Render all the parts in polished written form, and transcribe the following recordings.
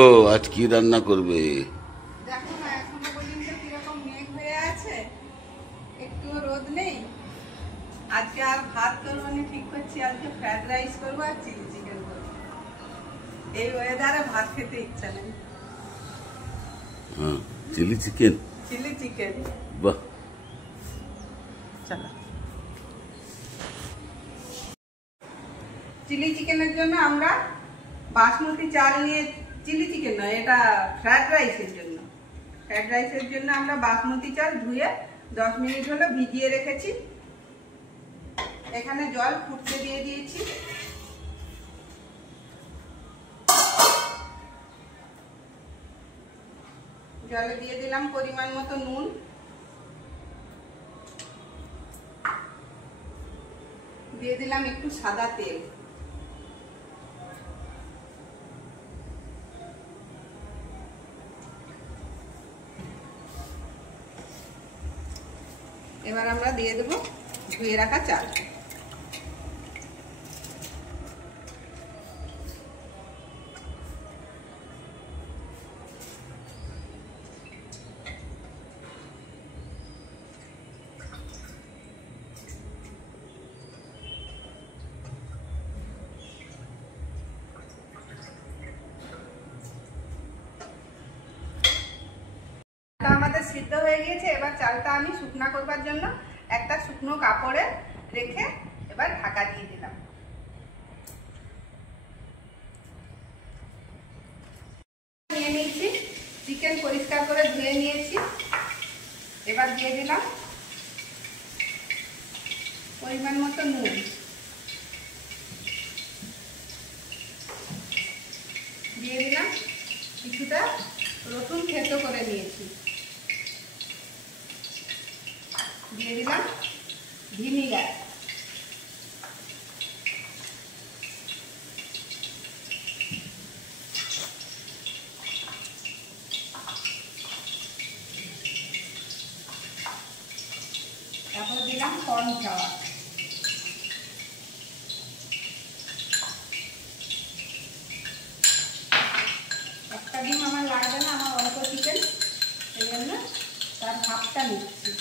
ও আজ কি রান্না করবে? দেখো না এখনো পর্যন্ত কিরকম মেঘ হয়ে আছে, একটু রোদ নেই। আজকে আর ভাত করবো না, ঠিক করছি আজকে ফ্রাইড রাইস করবো আর চিলি চিকেন করবো। এই ওয়েদারে ভাত খেতে ইচ্ছা নেই। হ্যাঁ, চিলি চিকেন। চিলি চিকেন, বাহ। চলো। চিলি চিকেনের জন্য আমরা বাসমতি চাল নিয়ে, চিলি চিকেন নয়, এটা ফ্রাইড রাইসের জন্য। ফ্রাইড রাইসের জন্য আমরা বাসমতি চাল ধুয়ে 10 মিনিট হলো ভিজিয়ে রেখেছি। এখানে জল ফুটতে দিয়ে দিয়েছি। জলে দিয়ে দিলাম পরিমাণ মতো নুন, দিয়ে দিলাম একটু সাদা তেল, এবার আমরা দিয়ে দেবো ধুয়ে রাখা চাল। আমাদের সিদ্ধ হয়ে গিয়েছে। এবার চালটা আমি শুকনা করবার জন্য একটা শুকনো কাপড়ে রেখে এবার ঢাকা দিয়ে দিলাম। নিয়ে নিয়েছি, চিকেন পরিষ্কার করে ধুয়ে নিয়েছি। এবার দিয়ে দিলাম পরিমাণ মতো নুন, দিয়ে দিলাম কিছুটা রসুন থেতো করে নিয়েছি, দিয়ে দিলাম ভিনিগার, তারপরে দিলাম কর্নফ্লাওয়ার, একটা ডিম আমার লাগবে না, আমার অল্প চিকেন, এই জন্য তার হাফটা নিচ্ছি।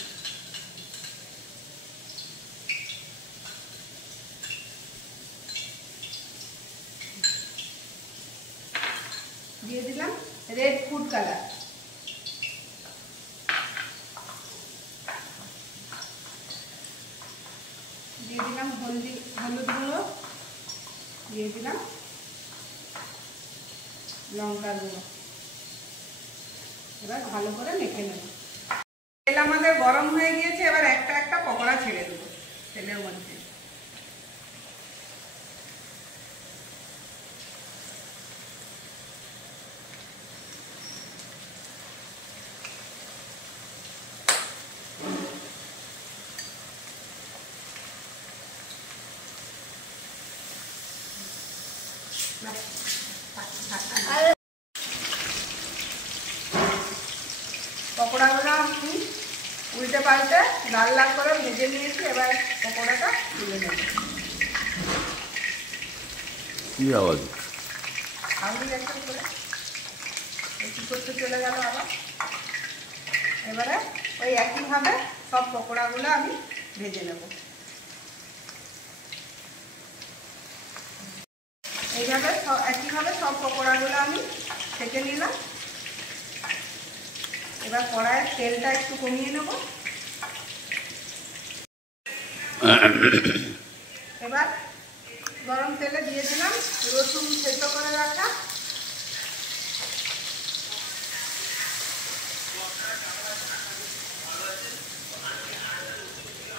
দিয়ে দিলাম রেড ফুড কালার, দিয়ে দিলাম হলুদ গুঁড়ো, দিয়ে দিলাম লঙ্কার গুঁড়ো। এবার ভালো করে মেখে নেব। তেল আমাদের গরম হয়ে গিয়েছে, এবার একটা একটা পকোড়া ছেড়ে দেবো তেলের মধ্যে। পকোড়াগুলো আমি উল্টে পাল্টে লাল লাল করে ভেজে নিয়েছি। এবার পকোড়াটা তুলে নেব। কি আওয়াজ? আলু একটা করে একটু করতে চলে গেল আবার। এবারে ওই একইভাবে সব পকোড়াগুলো আমি ভেজে নেব। এইভাবে একইভাবে সব পকোড়াগুলো আমি ভেজে নিলাম। এবার কড়াইয়ের তেলটা একটু কমিয়ে নেব। এবার গরম তেলে দিয়ে দিলাম রসুন থেতো করে রাখা,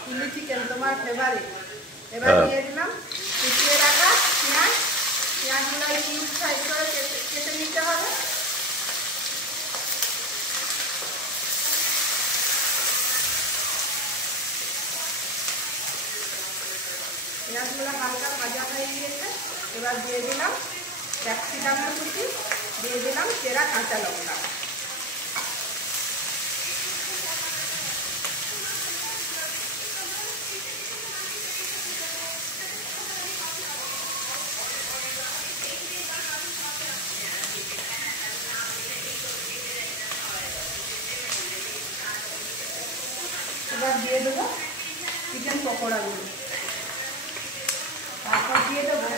চিলি চিকেন তোমার ফেভারিট। এবার দিয়ে দিলাম কুচিয়ে রাখা পেঁয়াজ, পেঁয়াজগুলো কিউব সাইজ করে কেটে নিতে হবে। পেঁয়াজগুলো হালকা ভাজা হয়ে গিয়েছে। এবার দিয়ে দিলাম ক্যাপসিকামের কুচি, দিয়ে দিলাম চেরা কাঁচা লঙ্কা। এবার দিয়ে দেবো চিকেন পকোড়াগুলো, তারপর দিয়ে দেবো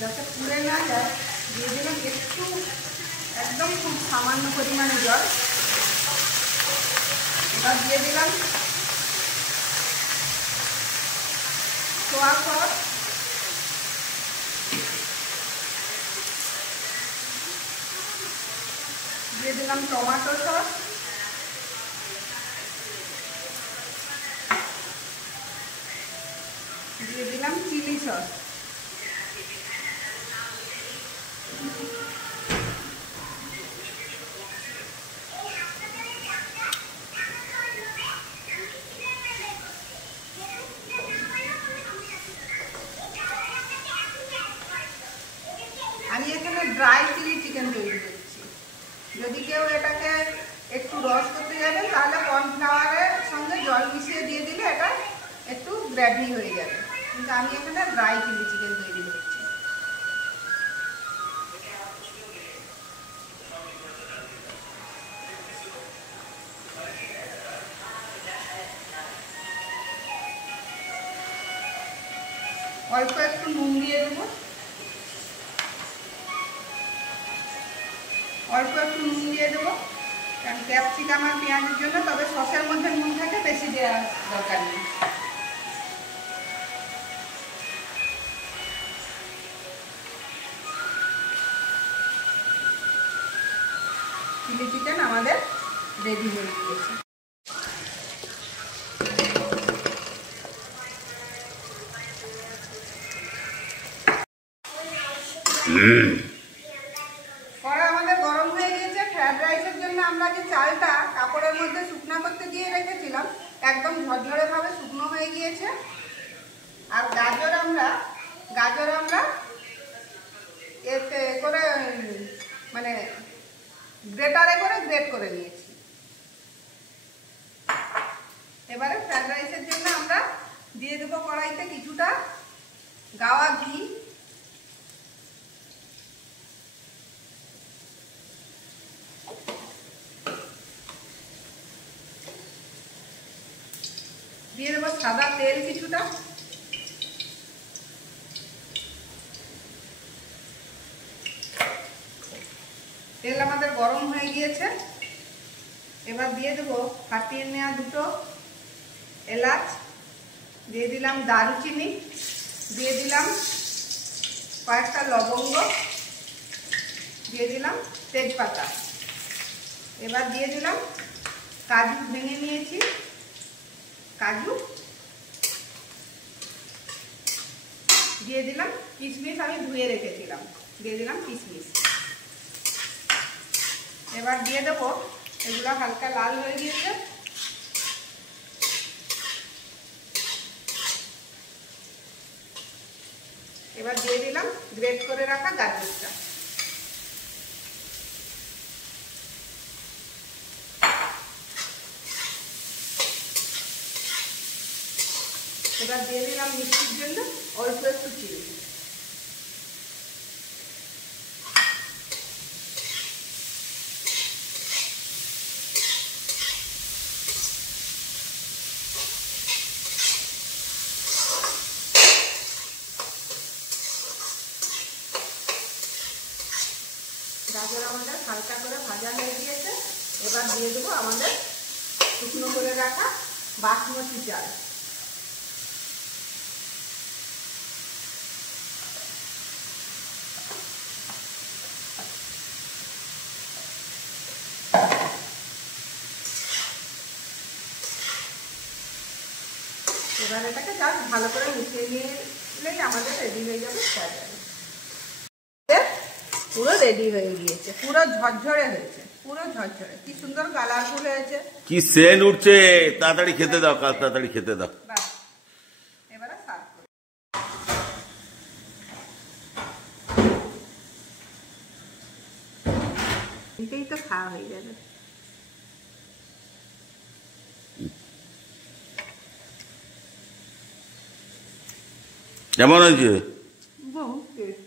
যাতে পুড়ে না যায় দিয়ে দিলাম একটু, একদম খুব সামান্য পরিমাণে জল। এবার দিয়ে দিলাম সোয়া সস, দিয়ে দিলাম টমেটো সস, দিয়ে দিলাম চিলি সস। আমি এখানে ড্রাই চিলি চিকেন তৈরি করছি। যদি কেউ এটাকে একটু রস করতে যাবে তাহলে কর্নফ্লাওয়ারের সঙ্গে জল মিশিয়ে দিয়ে দিলে এটা একটু গ্রেভি হয়ে যাবে, কিন্তু আমি এখানে ড্রাই চিলি চিকেন তৈরি করছি। অল্প একটু নুন দিয়ে দেবো, অল্প একটু নুন দিয়ে দেবো, কারণ ক্যাপসিকাম আর পেঁয়াজের জন্য, তবে সসের মধ্যে নুন থাকে, বেশি দেওয়ার দরকার নেই। চিলি চিকেন আমাদের রেডি হয়ে গিয়েছে। কড়া আমাদের গরম হয়ে গিয়েছে। ফ্রাইড রাইসের জন্য আমরা যে চালটা কাপড়ের মধ্যে শুকনো করতে দিয়ে রেখেছিলাম একদম ঝরঝরে ভাবে শুকনো হয়ে গিয়েছে। আর গাজর আমরা এতে করে মানে গ্রেটারে করে গ্রেট করে নিয়েছি। এবারে ফ্রাইড রাইসের জন্য আমরা দিয়ে দেবো কড়াইতে কিছুটা গাওয়া ঘি, দিয়ে দেবো সাদা তেল কিছুটা, তেল আমাদের গরম হয়ে গিয়েছে। এবার দিয়ে দেবো ফাটিয়ে নেওয়া দুটো এলাচ, দিয়ে দিলাম দারুচিনি, দিয়ে দিলাম কয়েকটা লবঙ্গ, দিয়ে দিলাম তেজপাতা। এবার দিয়ে দিলাম কাজু ভেঙে নিয়েছি, কাজু দিয়ে দিলাম, কিশমিশ আমি ধুয়ে রেখেছিলাম, দিয়ে দিলাম কিশমিশ। এবার দিয়ে দেবো, এগুলো হালকা লাল হয়ে গিয়েছে, এবার দিয়ে দিলাম গ্রেট করে রাখা গাজরটা। এবার দিয়ে দিলাম মিষ্টির জন্য অল্প একটু চিনি। গাজর আমাদের হালকা করে ভাজা হয়ে গিয়েছে। এবার দিয়ে দেবো আমাদের শুকনো করে রাখা বাসমতি চাল। এবার এটাকে জাস্ট ভালো করে মিশিয়ে নিলেই আমাদের রেডি হয়ে যাবে ফ্রাইড রাইস। পুরো রেডি হয়ে গিয়েছে, পুরো ঝরঝরে হয়েছে, পুরো ঝরঝরে, কি সুন্দর কালারফুল হয়েছে, কি সেন্ট উঠছে। তাড়াতাড়ি খেতে দাও, কাজ তাড়াতাড়ি খেতে দাও। এবারে সার্ভ করো। এটাই তো খাওয়া হয়ে যাবে। কেমন হয়েছে? বহুত টেস্ট।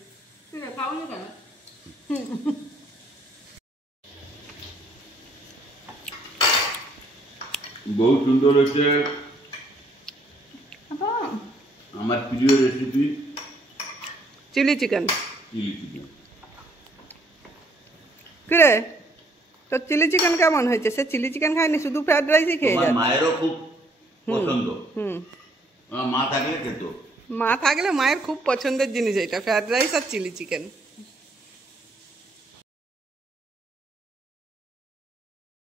তুই খাওনি কেন? বহু সুন্দর হয়েছে। আমার প্রিয় recipe chilli chicken. Chilli chicken. কিরে তো চিলি চিকেন কেমন হয়েছে? সে চিলি চিকেন খায়নি, শুধু ফ্রাইড রাইসই খেয়ে তোমার যায়। মায়েরও খুব পছন্দ। হুম, আমার মা থাকলে খেত। মা থাকলে মায়ের খুব পছন্দের জিনিস এটা, ফ্রাইড রাইস আর চিলি চিকেন।